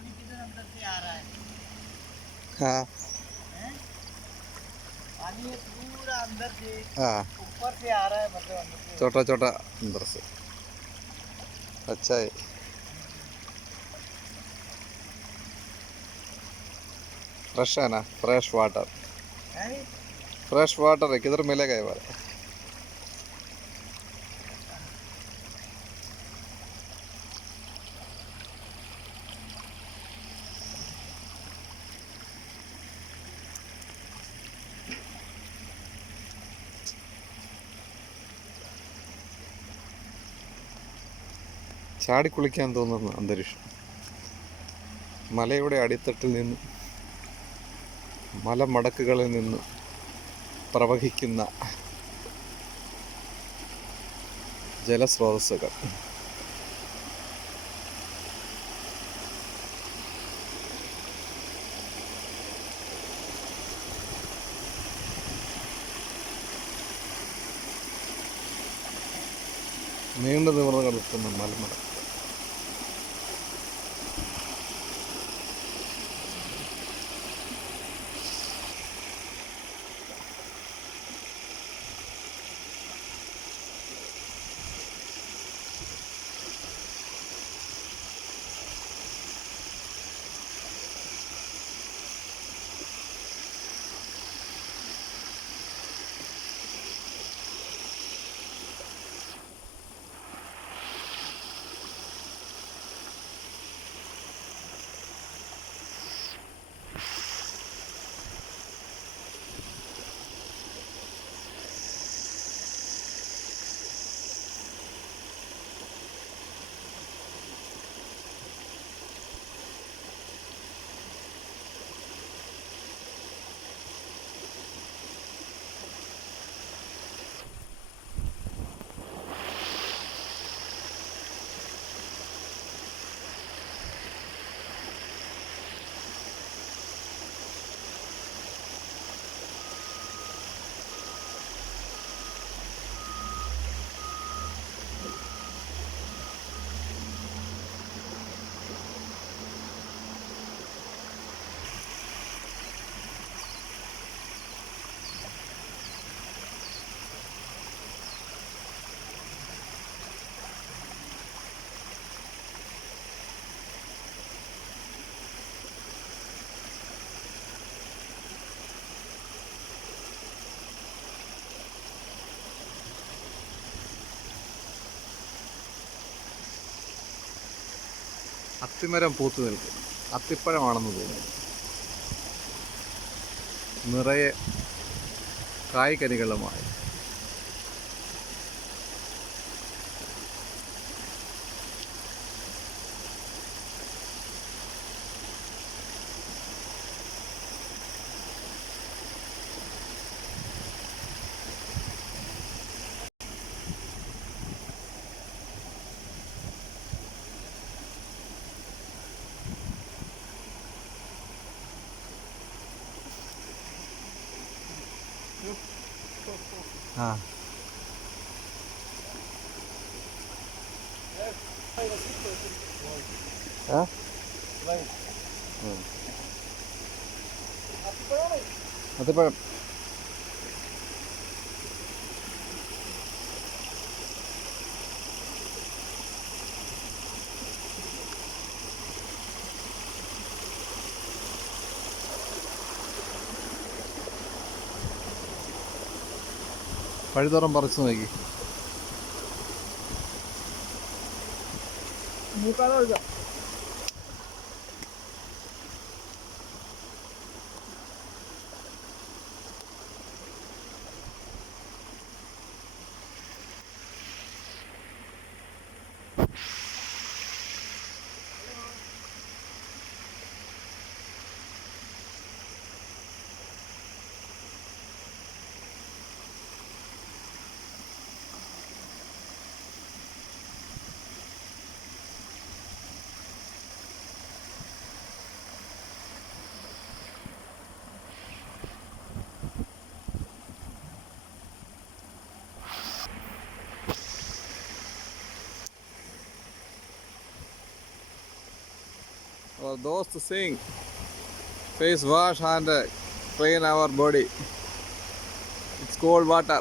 पानी किधर अंदर से आ रहा है? हाँ। हैं? पानी ये पूरा अंदर से हाँ। ऊपर से आ रहा है मतलब अंदर से। छोटा छोटा अंदर से। अच्छा है। फ्रेश है ना? फ्रेश वाटर फ्रेश वाटर है। किधर मिलेगा ये वाला? ചാടി കുളിക്കാൻ തോന്നുന്ന അന്തരീക്ഷം. മലയുടെ അടിത്തട്ടിൽ നിന്ന് മലമടക്കുകളിൽ നിന്ന് പ്രവഹിക്കുന്ന ജലസ്രോതസ്സുകൾ. നീണ്ടു നിവർന്ന് കിടക്കുന്ന മലമട അത്തിമരം പൂത്തു നിൽക്കും. അത്തിപ്പഴമാണെന്ന് തോന്നുന്നു. നിറയെ കായ്കനികളുമായി ആ ആ ഉം. അത്തിപ്പഴം പഴുതോറം പറിച്ചു നോക്കി. മൂക്കാതെ Our dost sing, face wash and clean our body. It's cold water.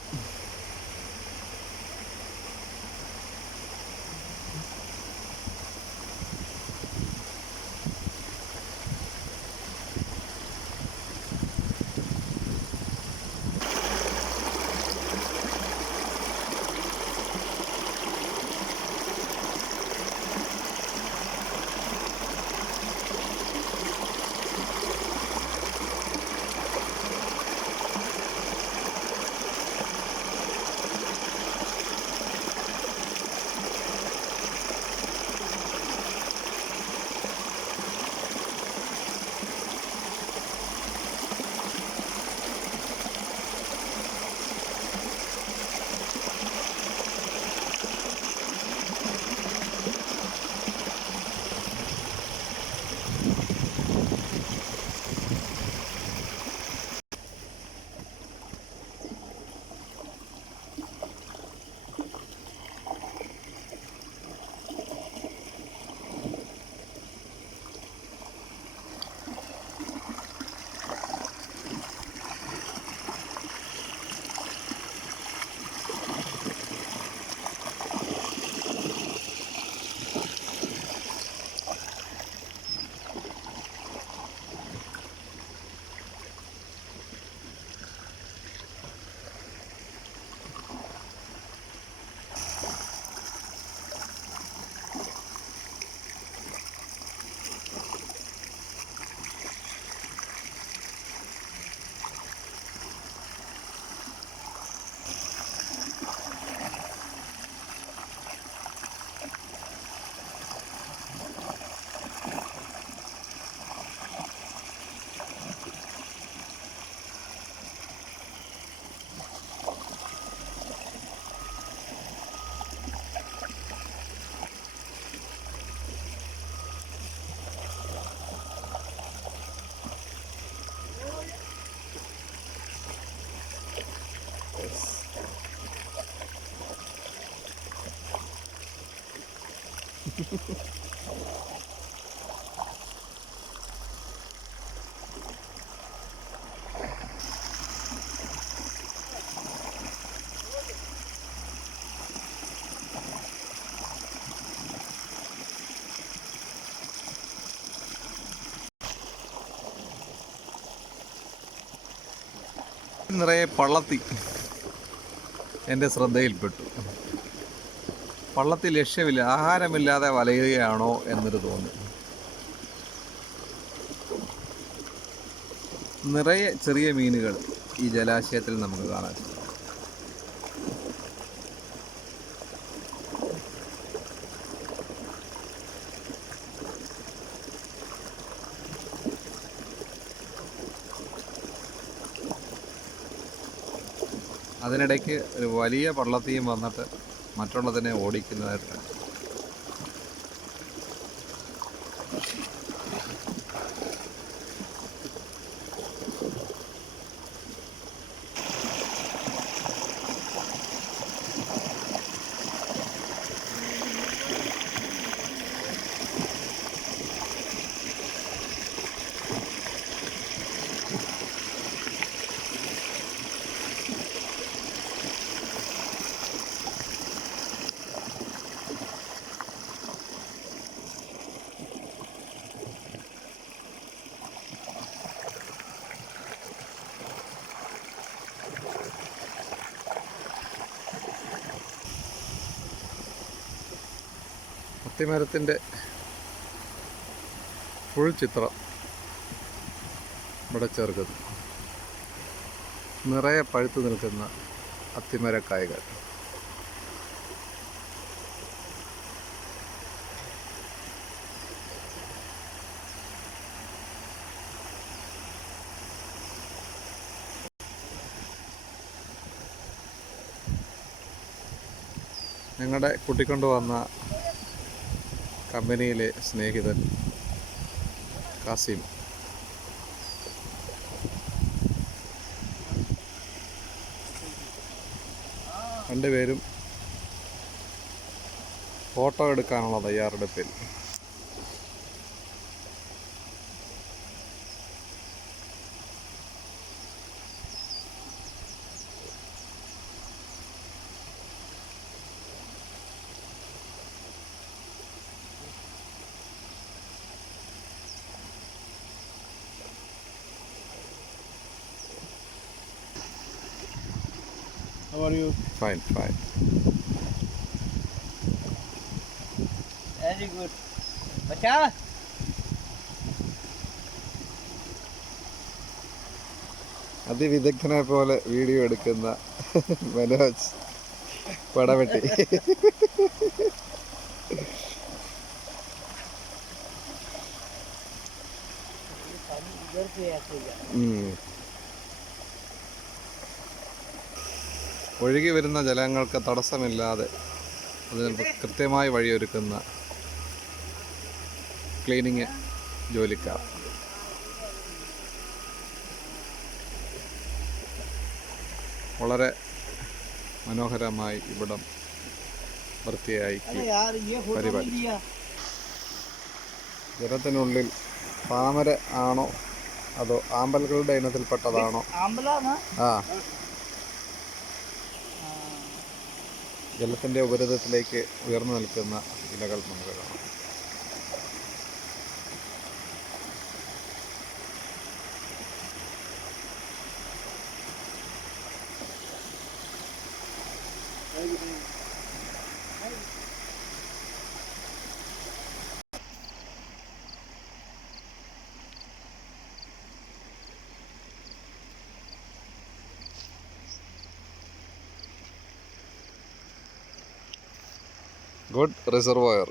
നിറയെ പള്ളത്തി. എന്റെ ശ്രദ്ധയിൽപ്പെട്ടു. പള്ളത്തിൽ ലക്ഷ്യമില്ല ആഹാരമില്ലാതെ വലയുകയാണോ എന്നൊരു തോന്നി നിറയെ ചെറിയ മീനുകൾ ഈ ജലാശയത്തിൽ നമുക്ക് കാണാൻ. അതിനിടയ്ക്ക് ഒരു വലിയ പള്ളത്തിയും വന്നിട്ട് മറ്റുള്ളതിനെ ഓടിക്കുന്നതായിട്ട് അത്തിമരത്തിന്റെ ഫുൾ ചിത്രം ഇവിടെ ചേർക്കുന്നു. നിറയെ പഴുത്തു നിൽക്കുന്ന അത്തിമരക്കായകൾ ഞങ്ങളുടെ കൂട്ടിക്കൊണ്ടു വന്ന കമ്പനിയിലെ സ്നേഹിതൻ കാസിം. രണ്ടുപേരും ഫോട്ടോ എടുക്കാനുള്ള തയ്യാറെടുപ്പിൽ. How are you? Fine, fine. Very good. Bacha? അതിവിദഗ്ധനെ പോലെ വീഡിയോ എടുക്കുന്ന മനോജ് പടവെട്ടി ഉം ഒഴുകി വരുന്ന ജലങ്ങൾക്ക് തടസ്സമില്ലാതെ അതിന് കൃത്യമായി വഴിയൊരുക്കുന്ന ക്ലീനിങ് ജോലിക്കാർ. വളരെ മനോഹരമായി ഇവിടം വൃത്തിയായി പരിപാടി ജലത്തിനുള്ളിൽ താമര ആണോ? അതോ ആമ്പലുകളുടെ ഇനത്തിൽപ്പെട്ടതാണോ? ആ. ജലത്തിന്റെ ഉപരിതലത്തിലേക്ക് ഉയർന്നു നിൽക്കുന്ന ഇലകൾ നമുക്ക് കാണാം. Good reservoir.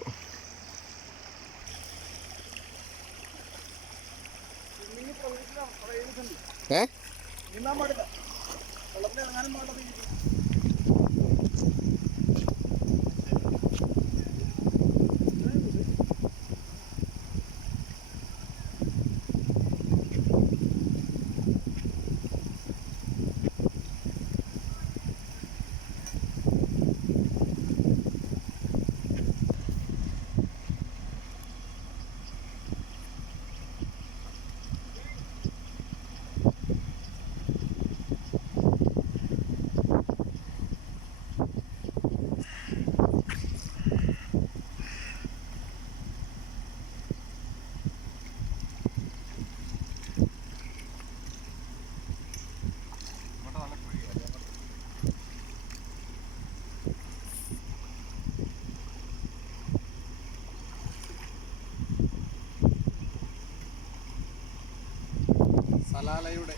സലാലയുടെ